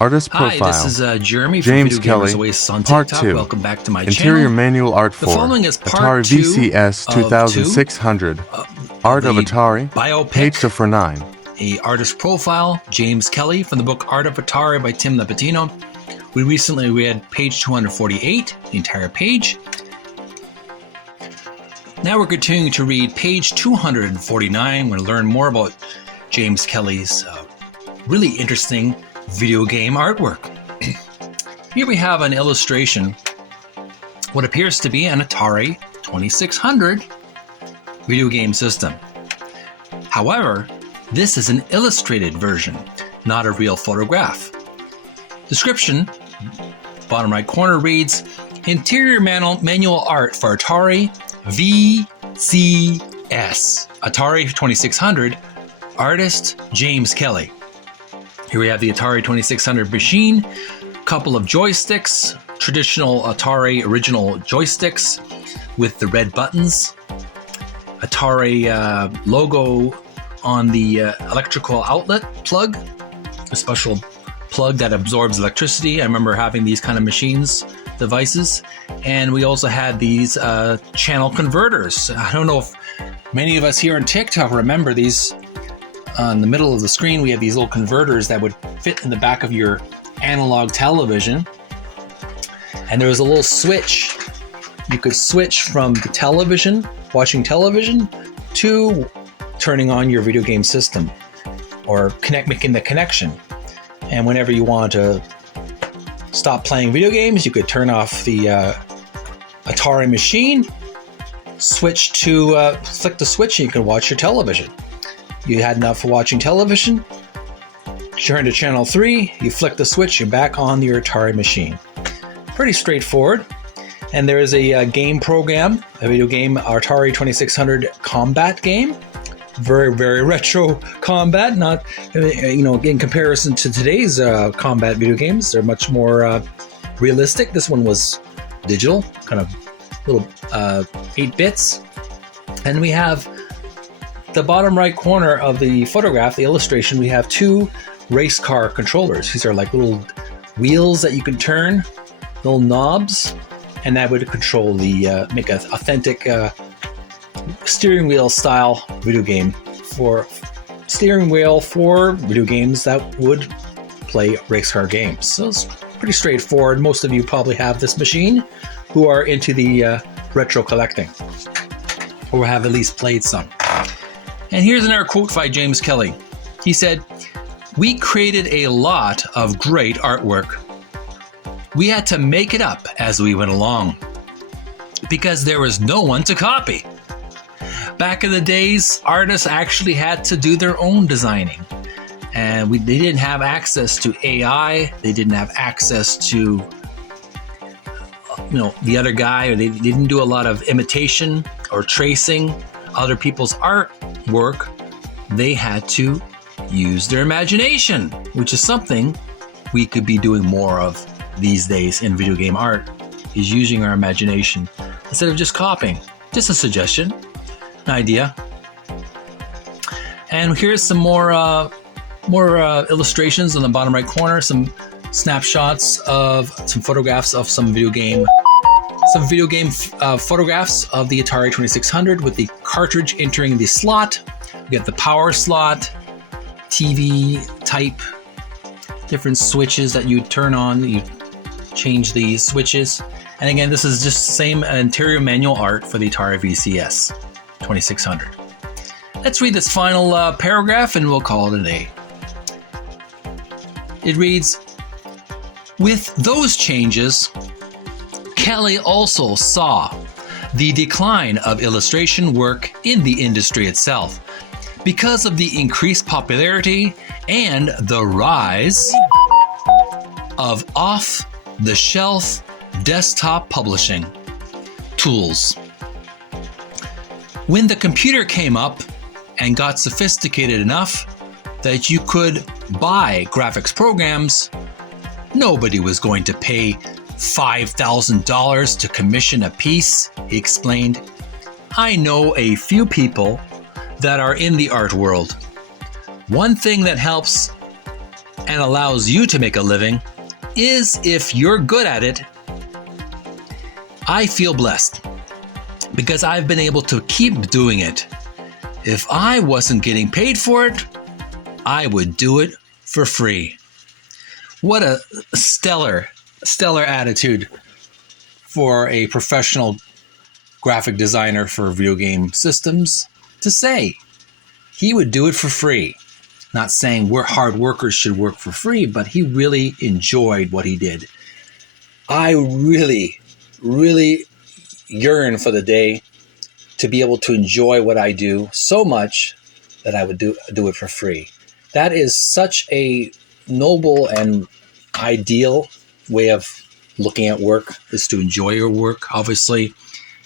Artist Hi, Profile. this is Jeremy from James Video Gamers Kelly, Oasis on Part TikTok. 2. Welcome back to my Interior channel. Manual Art The for following is Atari part 2 VCS of 2600. Art of the Atari, biopic, page for 9. A artist profile, James Kelly, from the book Art of Atari by Tim Lapetino. We recently read page 248, the entire page. Now we're continuing to read page 249. We're going to learn more about James Kelly's really interesting video game artwork. Here we have an illustration, what appears to be an Atari 2600 video game system. However, this is an illustrated version, not a real photograph. Description, bottom right corner reads, Interior manual art for Atari VCS, Atari 2600, artist James Kelly. Here we have the Atari 2600 machine, couple of joysticks, traditional Atari original joysticks with the red buttons, Atari logo on the electrical outlet plug, a special plug that absorbs electricity. I remember having these kind of devices, and we also had these channel converters. I don't know if many of us here on TikTok remember these. On the middle of the screen, we have these little converters that would fit in the back of your analog television, and there was a little switch. You could switch from the television, watching television, to turning on your video game system, or making the connection. And whenever you want to stop playing video games, you could turn off the Atari machine, switch to flick the switch, and you could watch your television. You had enough for watching television, turn to channel 3, you flick the switch, you're back on your Atari machine. Pretty straightforward. And there is a game program, a video game, Atari 2600 combat game. Very, very retro combat, not, in comparison to today's combat video games. They're much more realistic. This one was digital, kind of little 8 bits. And we have the bottom right corner of the photograph, the illustration, we have 2 race car controllers. These are like little wheels that you can turn, little knobs, and that would control the, make an authentic steering wheel style video game for video games that would play race car games. So it's pretty straightforward. Most of you probably have this machine who are into the retro collecting, or have at least played some. And here's another quote by James Kelly. He said, "We created a lot of great artwork. We had to make it up as we went along, because there was no one to copy. Back in the days, artists actually had to do their own designing. And they didn't have access to AI. They didn't have access to the other guy, or they didn't do a lot of imitation or tracing other people's artwork. They had to use their imagination, which is something we could be doing more of these days in video game art, is using our imagination instead of just copying. Just a suggestion, an idea." And here's some more illustrations on the bottom right corner, some snapshots of some photographs of some video game photographs of the Atari 2600 with the cartridge entering the slot. We got the power slot, TV type, different switches that you turn on, you change the switches. And again, this is just the same interior manual art for the Atari VCS 2600. Let's read this final paragraph and we'll call it a day. It reads, "With those changes, Kelly also saw the decline of illustration work in the industry itself because of the increased popularity and the rise of off-the-shelf desktop publishing tools. When the computer came up and got sophisticated enough that you could buy graphics programs, nobody was going to pay $5,000 to commission a piece," he explained. "I know a few people that are in the art world. One thing that helps and allows you to make a living is if you're good at it. I feel blessed because I've been able to keep doing it. If I wasn't getting paid for it, I would do it for free. What a stellar attitude for a professional graphic designer for video game systems to say. He would do it for free. Not saying hard workers should work for free, but he really enjoyed what he did. I really, really yearn for the day to be able to enjoy what I do so much that I would do it for free. That is such a noble and ideal way of looking at work, is to enjoy your work. Obviously,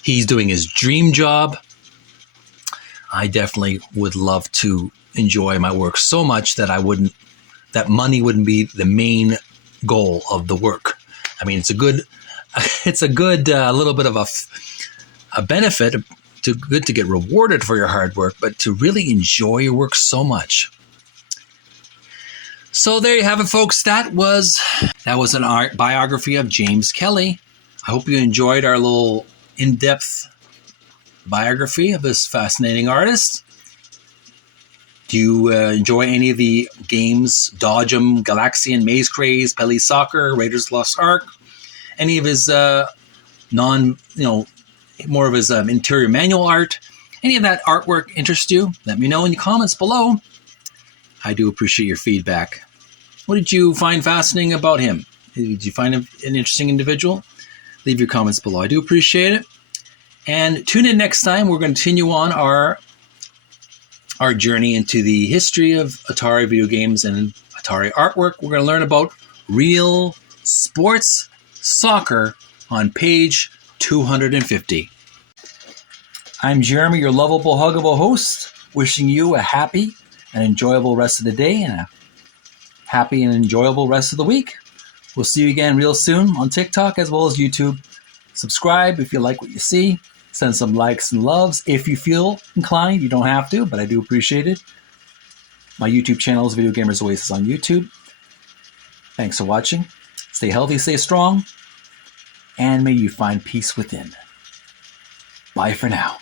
he's doing his dream job. I definitely would love to enjoy my work so much that that money wouldn't be the main goal of the work. I mean, it's a good little bit of a benefit, good to get rewarded for your hard work, but to really enjoy your work so much. So there you have it, folks. That was an art biography of James Kelly. I hope you enjoyed our little in-depth biography of this fascinating artist. Do you enjoy any of the games? Dodgem, Galaxian, Maze Craze, Pele Soccer, Raiders Lost Ark? Any of his more of his interior manual art? Any of that artwork interest you? Let me know in the comments below. I do appreciate your feedback. What did you find fascinating about him? Did you find him an interesting individual? Leave your comments below. I do appreciate it. And tune in next time. We're going to continue on our journey into the history of Atari video games and Atari artwork. We're going to learn about real sports soccer on page 250. I'm Jeremy, your lovable, huggable host, wishing you a happy and enjoyable rest of the day and a happy and enjoyable rest of the week. We'll see you again real soon on TikTok as well as YouTube. Subscribe if you like what you see. Send some likes and loves if you feel inclined. You don't have to, but I do appreciate it. My YouTube channel is Video Gamers Oasis on YouTube. Thanks for watching. Stay healthy, stay strong, and may you find peace within. Bye for now.